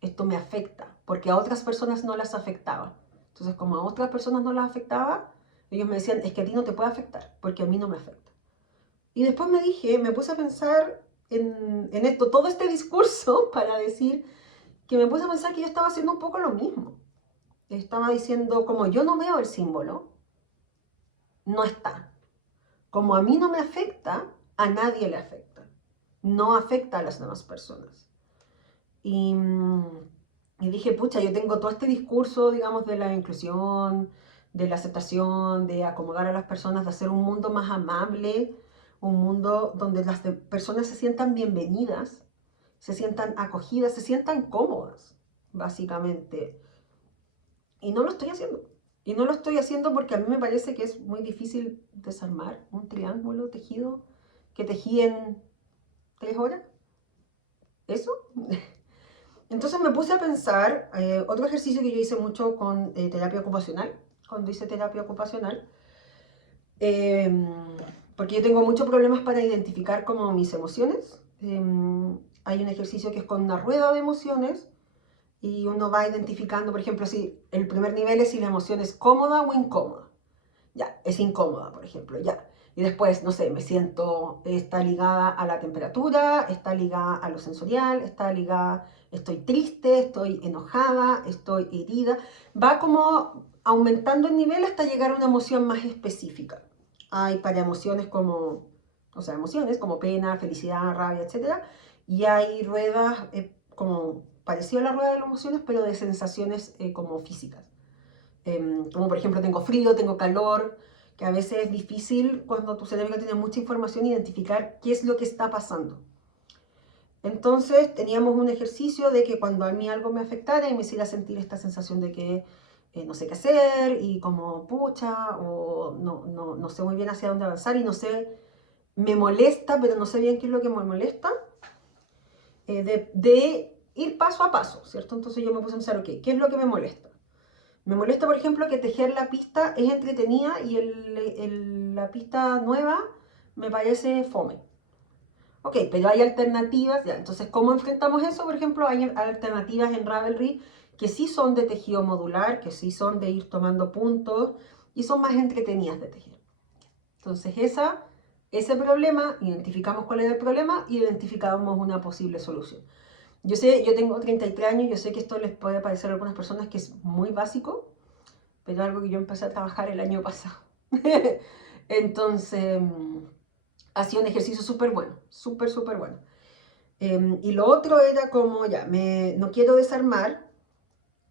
esto me afecta, porque a otras personas no las afectaba. Entonces, como a otras personas no las afectaba, ellos me decían, es que a ti no te puede afectar, porque a mí no me afecta. Y después me puse a pensar en esto, todo este discurso para decir que me puse a pensar que yo estaba haciendo un poco lo mismo. Estaba diciendo, como yo no veo el símbolo, no está. Como a mí no me afecta, a nadie le afecta. No afecta a las demás personas. Y, y dije, pucha, yo tengo todo este discurso, digamos, de la inclusión, de la aceptación, de acomodar a las personas, de hacer un mundo más amable, un mundo donde las personas se sientan bienvenidas, se sientan acogidas, se sientan cómodas, básicamente. Y no lo estoy haciendo. Y no lo estoy haciendo porque a mí me parece que es muy difícil desarmar un triángulo tejido que tejí en 3 horas. ¿Eso? Entonces me puse a pensar, otro ejercicio que yo hice mucho con terapia ocupacional, cuando hice terapia ocupacional, eh, porque yo tengo muchos problemas para identificar como mis emociones. Hay un ejercicio que es con una rueda de emociones y uno va identificando, por ejemplo, si el primer nivel es si la emoción es cómoda o incómoda. Ya, es incómoda, por ejemplo, ya. Y después, no sé, me siento, está ligada a la temperatura, está ligada a lo sensorial, está ligada, estoy triste, estoy enojada, estoy herida. Va como aumentando el nivel hasta llegar a una emoción más específica. Hay para emociones como, o sea, emociones como pena, felicidad, rabia, etcétera. Y hay ruedas como parecido a la rueda de las emociones, pero de sensaciones como físicas. Como por ejemplo tengo frío, tengo calor, que a veces es difícil cuando tu cerebro tiene mucha información identificar qué es lo que está pasando. Entonces teníamos un ejercicio de que cuando a mí algo me afectara y me hiciera sentir esta sensación de que no sé qué hacer y como pucha o no sé muy bien hacia dónde avanzar y no sé, me molesta, pero no sé bien qué es lo que me molesta, de ir paso a paso, ¿cierto? Entonces yo me puse a pensar, ok, ¿qué es lo que me molesta? Me molesta, por ejemplo, que tejer la pista es entretenida y la pista nueva me parece fome. Ok, pero hay alternativas, ya, entonces, ¿cómo enfrentamos eso? Por ejemplo, hay alternativas en Ravelry que sí son de tejido modular, que sí son de ir tomando puntos y son más entretenidas de tejer. Entonces, ese problema, identificamos cuál es el problema y identificamos una posible solución. Yo sé, yo tengo 33 años, yo sé que esto les puede parecer a algunas personas que es muy básico, pero es algo que yo empecé a trabajar el año pasado. Entonces, ha sido un ejercicio súper bueno, súper, súper bueno. Y lo otro era como, ya, no quiero desarmar,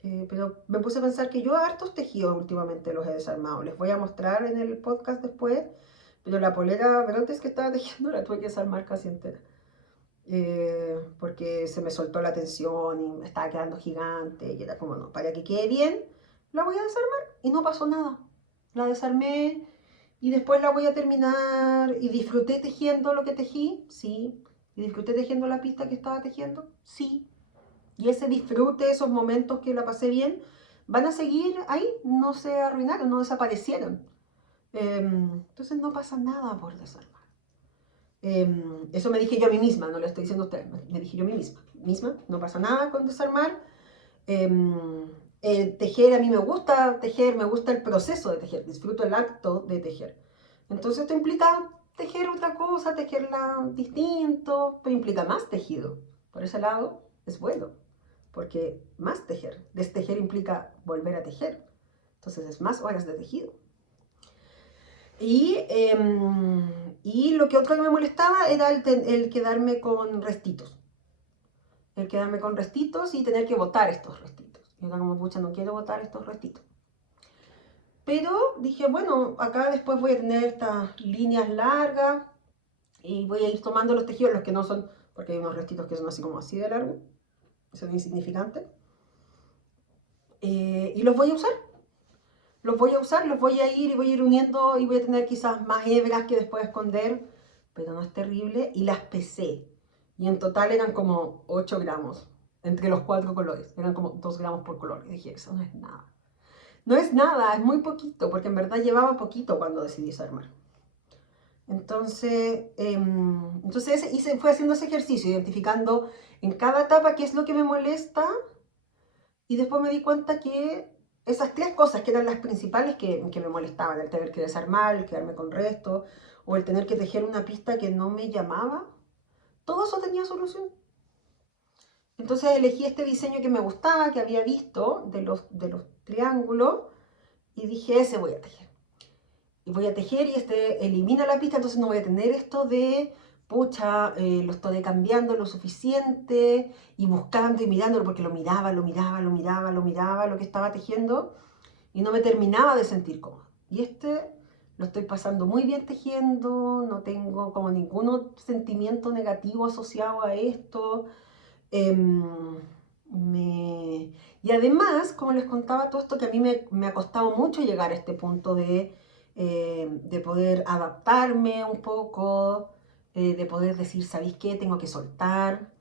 pero me puse a pensar que yo hartos tejidos últimamente los he desarmado. Les voy a mostrar en el podcast después, pero la polera brotes que estaba tejiendo la tuve que desarmar casi entera. Porque se me soltó la tensión y me estaba quedando gigante y era como, no, para que quede bien, la voy a desarmar y no pasó nada. La desarmé y después la voy a terminar y disfruté tejiendo lo que tejí, sí. Y disfruté tejiendo la pista que estaba tejiendo, sí. Y ese disfrute, esos momentos que la pasé bien, van a seguir ahí, no se arruinaron, no desaparecieron. Entonces no pasa nada por desarmar. Eso me dije yo a mí misma, no lo estoy diciendo a usted, me dije yo a mí misma, no pasa nada con desarmar. Tejer, a mí me gusta tejer, me gusta el proceso de tejer, disfruto el acto de tejer. Entonces esto implica tejer otra cosa, tejerla distinto, pero implica más tejido. Por ese lado es bueno, porque más tejer, destejer implica volver a tejer. Entonces es más horas de tejido. Y lo que otro que me molestaba era el quedarme con restitos. El quedarme con restitos y tener que botar estos restitos. Y era como, pucha, no quiero botar estos restitos. Pero dije, bueno, acá después voy a tener estas líneas largas y voy a ir tomando los tejidos, los que no son, porque hay unos restitos que son así como así de largo, son insignificantes. Y los voy a usar. Los voy a usar, los voy a ir y voy a ir uniendo y voy a tener quizás más hebras que después esconder, pero no es terrible. Y las pesé. Y en total eran como 8 gramos entre los 4 colores. Eran como 2 gramos por color. Y dije, eso no es nada. No es nada, es muy poquito, porque en verdad llevaba poquito cuando decidí desarmar. Entonces fue haciendo ese ejercicio, identificando en cada etapa qué es lo que me molesta y después me di cuenta que esas tres cosas que eran las principales que me molestaban, el tener que desarmar, el quedarme con resto, o el tener que tejer una pista que no me llamaba, todo eso tenía solución. Entonces elegí este diseño que me gustaba, que había visto de los triángulos, y dije, ese voy a tejer. Y voy a tejer y este elimina la pista, entonces no voy a tener esto de, pucha, lo estoy cambiando lo suficiente y buscando y mirándolo, porque lo miraba, lo que estaba tejiendo y no me terminaba de sentir cómoda. Y este lo estoy pasando muy bien tejiendo, no tengo como ningún sentimiento negativo asociado a esto. Em, y además, como les contaba, todo esto que a mí me ha costado mucho llegar a este punto de poder adaptarme un poco, de poder decir, ¿sabéis qué? Tengo que soltar.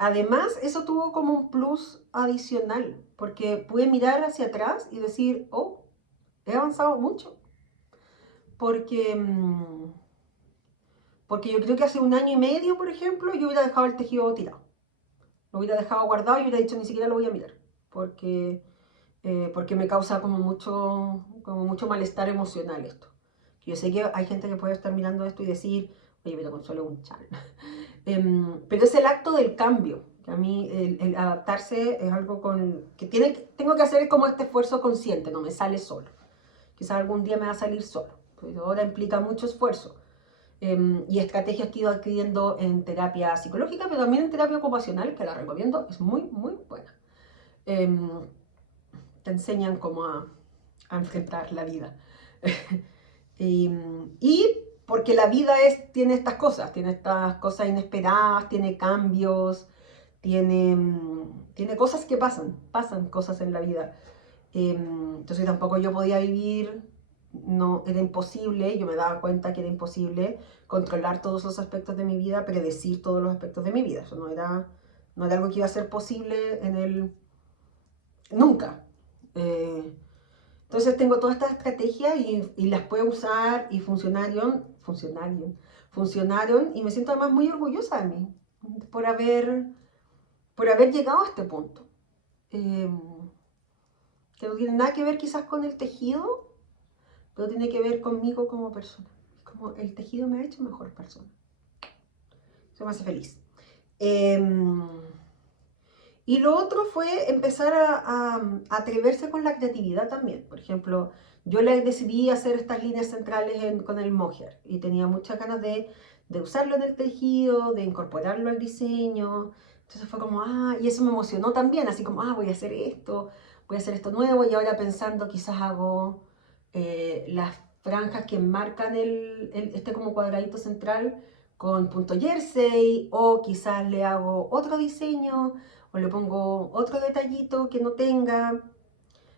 Además, eso tuvo como un plus adicional, porque pude mirar hacia atrás y decir, oh, he avanzado mucho, porque, porque yo creo que hace un año y medio, por ejemplo, yo hubiera dejado el tejido tirado. Lo hubiera dejado guardado y hubiera dicho ni siquiera lo voy a mirar, porque me causa como mucho malestar emocional esto. Yo sé que hay gente que puede estar mirando esto y decir, oye, pero Consuelo un chal. Pero es el acto del cambio, que a mí el adaptarse es algo que tengo que hacer como este esfuerzo consciente, no me sale solo. Quizás algún día me va a salir solo, pero ahora implica mucho esfuerzo. Y estrategias que he ido adquiriendo en terapia psicológica, pero también en terapia ocupacional, que la recomiendo, es muy, muy buena. Em, Te enseñan cómo a enfrentar la vida. Y porque la vida tiene estas cosas inesperadas, tiene cambios, tiene cosas que pasan cosas en la vida. Entonces tampoco yo podía vivir, no, era imposible, yo me daba cuenta que era imposible controlar todos los aspectos de mi vida, predecir todos los aspectos de mi vida. Eso no era algo que iba a ser posible nunca. Entonces tengo todas estas estrategias y las puedo usar y funcionaron y me siento además muy orgullosa de mí por haber, por haber llegado a este punto. Eh, que no tiene nada que ver quizás con el tejido, pero tiene que ver conmigo como persona. Como el tejido me ha hecho mejor persona. Eso me hace feliz. Eh, Y lo otro fue empezar a atreverse con la creatividad también. Por ejemplo, yo le decidí hacer estas líneas centrales con el mohair y tenía muchas ganas de usarlo en el tejido, de incorporarlo al diseño. Entonces fue como, y eso me emocionó también, así como, voy a hacer esto nuevo y ahora pensando quizás hago las franjas que marcan este como cuadradito central con punto jersey o quizás le hago otro diseño o le pongo otro detallito que no tenga.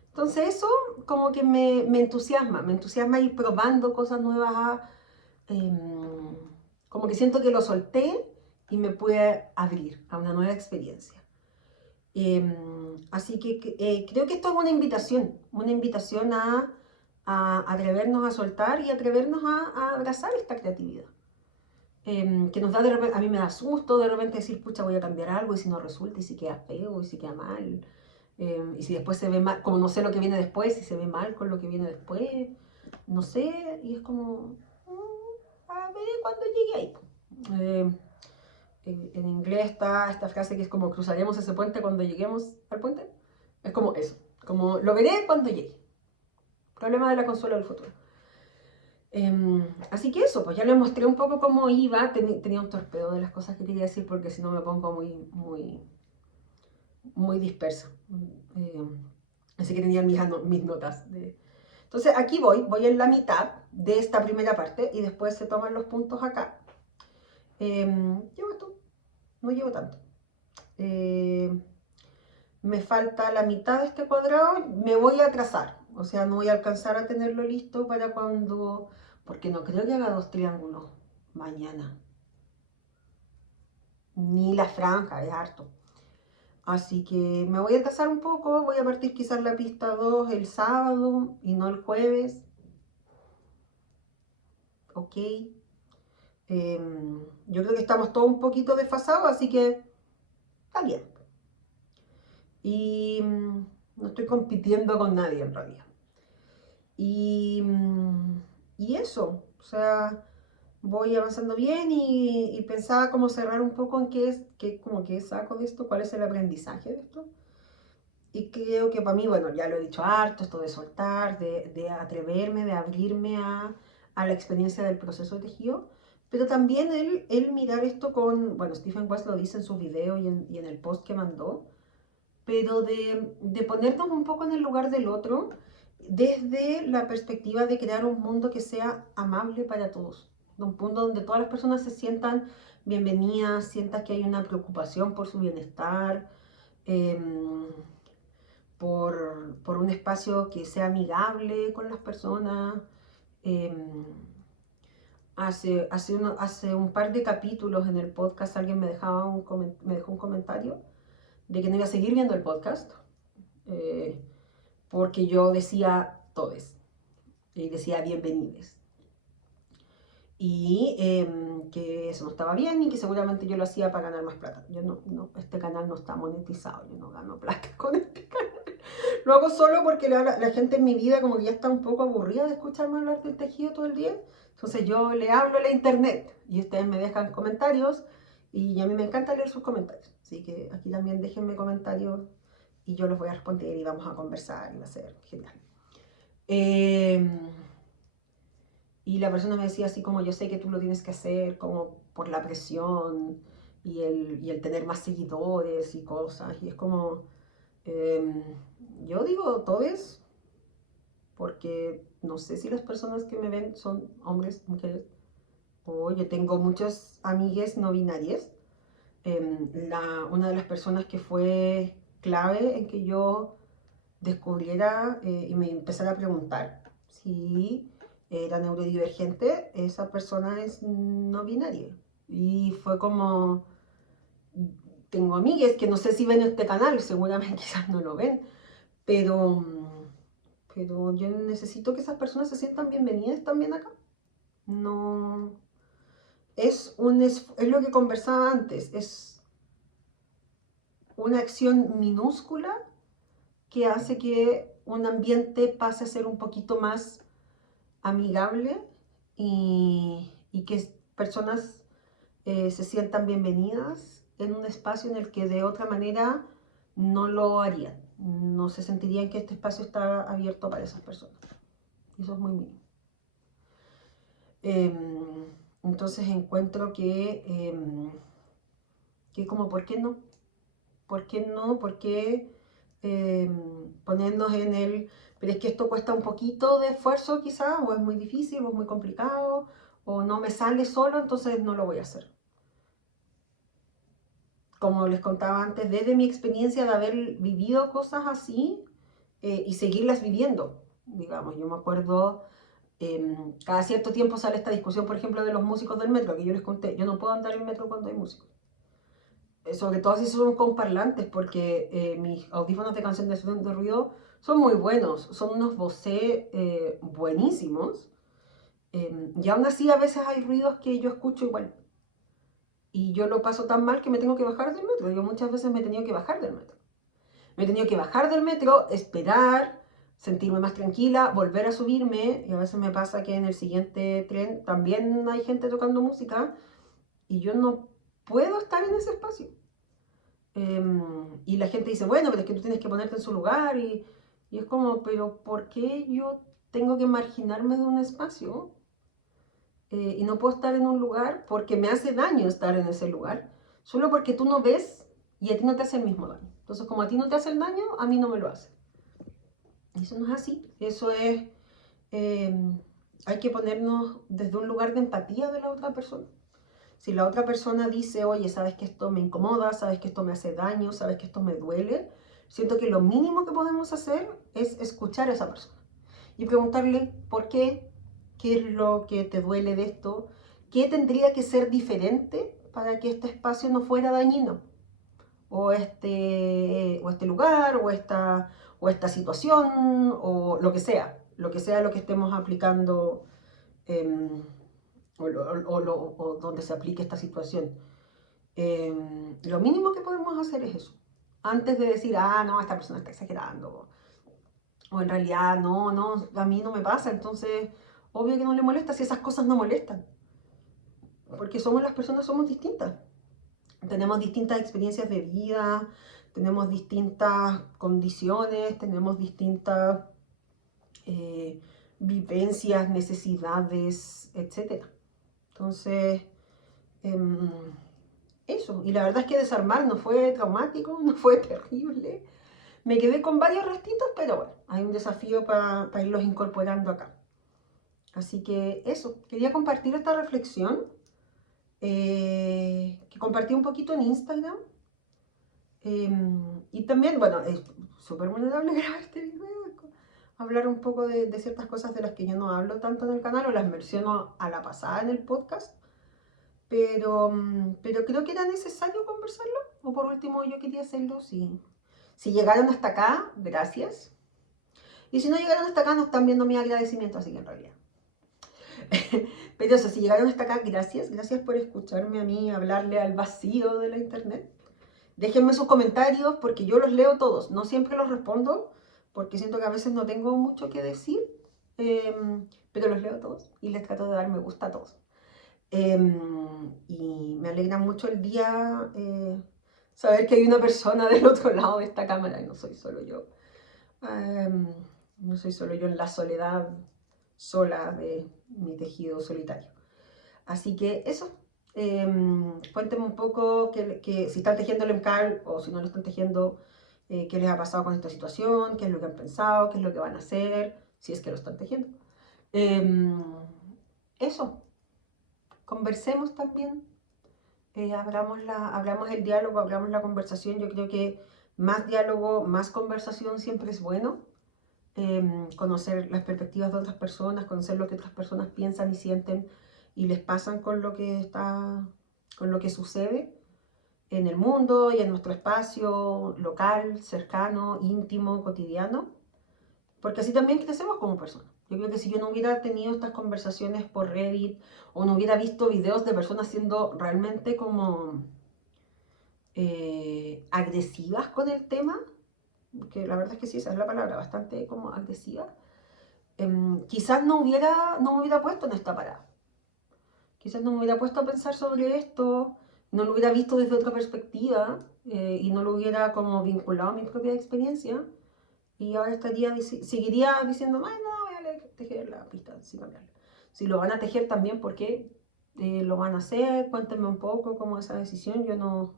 Entonces eso como que me entusiasma ir probando cosas nuevas, como que siento que lo solté y me pude abrir a una nueva experiencia. Así que creo que esto es una invitación a atrevernos a soltar y atrevernos a abrazar esta creatividad. Que nos da de repente, a mí me da susto de repente decir, pucha, voy a cambiar algo y si no resulta, y si queda feo, y si queda mal, y si después se ve mal, como no sé lo que viene después, si se ve mal con lo que viene después, no sé, y es como, a ver cuando llegue ahí. Eh, en inglés está esta frase que es como cruzaremos ese puente cuando lleguemos al puente. Es como eso, como lo veré cuando llegue. Problema de la consola del futuro. Así que eso, pues ya les mostré un poco cómo iba. Tenía un torpedo de las cosas que quería decir porque si no me pongo muy dispersa. Eh, Así que tenía mis notas. Entonces aquí voy en la mitad de esta primera parte y después se toman los puntos acá. Llevo esto, no llevo tanto. Me falta la mitad de este cuadrado, me voy a trazar. O sea, no voy a alcanzar a tenerlo listo para cuando... Porque no creo que haga 2 triángulos mañana. Ni la franja, es harto. Así que me voy a atrasar un poco, voy a partir quizás la pista 2 el sábado y no el jueves. Ok. Yo creo que estamos todos un poquito desfasados, así que está bien. Y no estoy compitiendo con nadie en realidad. Y, y eso, o sea, voy avanzando bien y pensaba como cerrar un poco en como qué saco de esto, cuál es el aprendizaje de esto. Y creo que para mí, bueno, ya lo he dicho harto, esto de soltar, de atreverme, de abrirme a la experiencia del proceso de tejido, pero también el mirar esto con, bueno, Stephen West lo dice en sus videos y en el post que mandó, pero de ponernos un poco en el lugar del otro desde la perspectiva de crear un mundo que sea amable para todos, un mundo donde todas las personas se sientan bienvenidas, sientan que hay una preocupación por su bienestar, eh, por un espacio que sea amigable con las personas. Eh, hace un par de capítulos en el podcast alguien me dejó un comentario de que no iba a seguir viendo el podcast eh, porque yo decía todes y decía bienvenides. Y que eso no estaba bien y que seguramente yo lo hacía para ganar más plata. Yo este canal no está monetizado, yo no gano plata con este canal. Lo hago solo porque la gente en mi vida como que ya está un poco aburrida de escucharme hablar del tejido todo el día. Entonces yo le hablo a la internet y ustedes me dejan comentarios y a mí me encanta leer sus comentarios. Así que aquí también déjenme comentarios y yo los voy a responder y vamos a conversar y va a ser genial. Y la persona me decía así como yo sé que tú lo tienes que hacer como por la presión y el tener más seguidores y cosas. Y es como, eh, yo digo todes porque no sé si las personas que me ven son hombres, mujeres, o yo tengo muchas amigues no binarias. Una de las personas que fue clave en que yo descubriera y me empezara a preguntar si era neurodivergente, esa persona es no binaria. Y fue como, tengo amigas que no sé si ven este canal, seguramente quizás no lo ven, pero, pero yo necesito que esas personas se sientan bienvenidas también acá. No, es lo que conversaba antes, es una acción minúscula que hace que un ambiente pase a ser un poquito más amigable y que personas se sientan bienvenidas en un espacio en el que de otra manera no lo harían, no se sentirían que este espacio está abierto para esas personas. Eso es muy mínimo. Entonces encuentro que como, ¿por qué no? ¿Por qué no? ¿Por qué ponernos en el, pero es que esto cuesta un poquito de esfuerzo quizá, o es muy difícil, o es muy complicado, o no me sale solo, entonces no lo voy a hacer? Como les contaba antes, desde mi experiencia de haber vivido cosas así y seguirlas viviendo, digamos, yo me acuerdo, cada cierto tiempo sale esta discusión, por ejemplo, de los músicos del metro, que yo les conté, yo no puedo andar en metro cuando hay músicos. Sobre todo si son con parlantes, porque mis audífonos de cancelación de ruido son muy buenos, son unos Bose buenísimos, y aún así a veces hay ruidos que yo escucho igual, y yo lo paso tan mal que me tengo que bajar del metro. Yo muchas veces me he tenido que bajar del metro. Me he tenido que bajar del metro, esperar, sentirme más tranquila, volver a subirme, y a veces me pasa que en el siguiente tren también hay gente tocando música, y yo no puedo estar en ese espacio. Y la gente dice, bueno, pero es que tú tienes que ponerte en su lugar y es como, pero ¿por qué yo tengo que marginarme de un espacio? Y no puedo estar en un lugar porque me hace daño estar en ese lugar, solo porque tú no ves y a ti no te hace el mismo daño. Entonces, como a ti no te hace el daño, a mí no me lo hace. Eso no es así, eso es, eh, hay que ponernos desde un lugar de empatía de la otra persona. Si la otra persona dice, oye, sabes que esto me incomoda, sabes que esto me hace daño, sabes que esto me duele, siento que lo mínimo que podemos hacer es escuchar a esa persona y preguntarle por qué es lo que te duele de esto, qué tendría que ser diferente para que este espacio no fuera dañino, o este lugar, o esta situación, o lo que sea lo que estemos aplicando. em, o donde se aplique esta situación. Lo mínimo que podemos hacer es eso. Antes de decir, no, esta persona está exagerando. O en realidad, no, no, a mí no me pasa. Entonces, obvio que no le molesta si esas cosas no molestan. Porque las personas somos distintas. Tenemos distintas experiencias de vida, tenemos distintas condiciones, tenemos distintas vivencias, necesidades, etc. Entonces, em, eso, y la verdad es que desarmar no fue traumático, no fue terrible. Me quedé con varios restitos, pero bueno, hay un desafío para irlos incorporando acá. Así que eso, quería compartir esta reflexión que compartí un poquito en Instagram. Y también, bueno, es súper vulnerable grabar este video, hablar un poco de ciertas cosas de las que yo no hablo tanto en el canal o las menciono a la pasada en el podcast. Pero creo que era necesario conversarlo, o por último yo quería hacerlo. Si llegaron hasta acá, gracias. Y si no llegaron hasta acá, no están viendo mi agradecimiento, así que en realidad. Pero eso, si llegaron hasta acá, gracias. Gracias por escucharme a mí hablarle al vacío de la internet. Déjenme sus comentarios porque yo los leo todos. No siempre los respondo porque siento que a veces no tengo mucho que decir, pero los leo todos y les trato de dar me gusta a todos. Y me alegra mucho el día saber que hay una persona del otro lado de esta cámara y no soy solo yo. No soy solo yo en la soledad sola de mi tejido solitario. Así que eso. Cuéntenme un poco que si están tejiendo el EMCAL o si no lo están tejiendo, qué les ha pasado con esta situación, qué es lo que han pensado, qué es lo que van a hacer, si es que lo están tejiendo. Eso. Conversemos también, abramos el diálogo, abramos la conversación. Yo creo que más diálogo, más conversación siempre es bueno. Conocer las perspectivas de otras personas, conocer lo que otras personas piensan y sienten y les pasan con lo que sucede en el mundo y en nuestro espacio local, cercano, íntimo, cotidiano, porque así también crecemos como personas. Yo creo que si yo no hubiera tenido estas conversaciones por Reddit o no hubiera visto videos de personas siendo realmente como agresivas con el tema, que la verdad es que sí, esa es la palabra, bastante como agresiva, quizás no me hubiera puesto en esta parada. Quizás no me hubiera puesto a pensar sobre esto, no lo hubiera visto desde otra perspectiva, y no lo hubiera como vinculado a mi propia experiencia, y ahora seguiría diciendo, ay, no, voy a tejer la pista sin cambiarla. Si lo van a tejer también, ¿por qué lo van a hacer? Cuéntenme un poco cómo es esa decisión. Yo no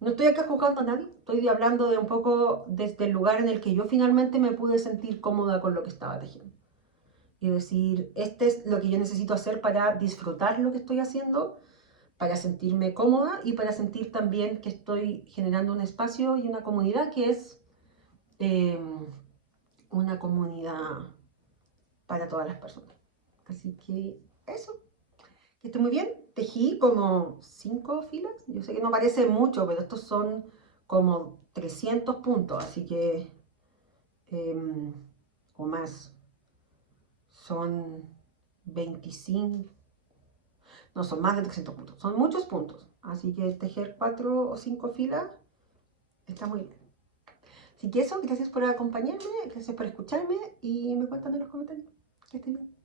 estoy acá juzgando a nadie, estoy hablando de un poco desde el lugar en el que yo finalmente me pude sentir cómoda con lo que estaba tejiendo. Y decir, este es lo que yo necesito hacer para disfrutar lo que estoy haciendo, para sentirme cómoda y para sentir también que estoy generando un espacio y una comunidad que es eh, una comunidad para todas las personas. Así que eso, que esté muy bien. Tejí como 5 filas. Yo sé que no parece mucho, pero estos son como 300 puntos, así que, o más, son 25, no, son más de 300 puntos, son muchos puntos. Así que tejer 4 o 5 filas está muy bien. Así que eso, gracias por acompañarme, gracias por escucharme y me cuentan en los comentarios. Que estén bien.